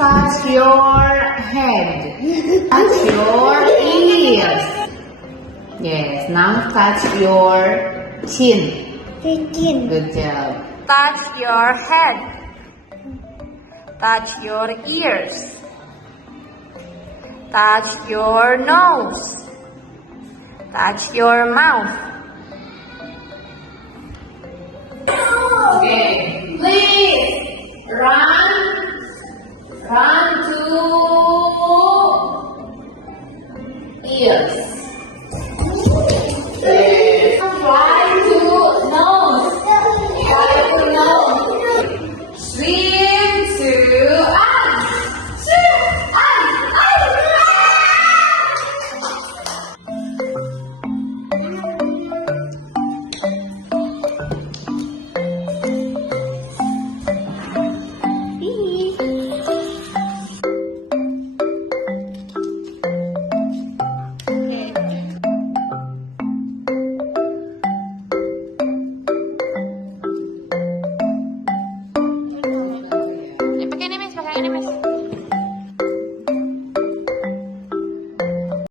touch your head. Touch your ears. Yes, now touch your chin. Good job. Touch your head. Touch your ears. Touch your nose. Touch your mouth. Okay, please.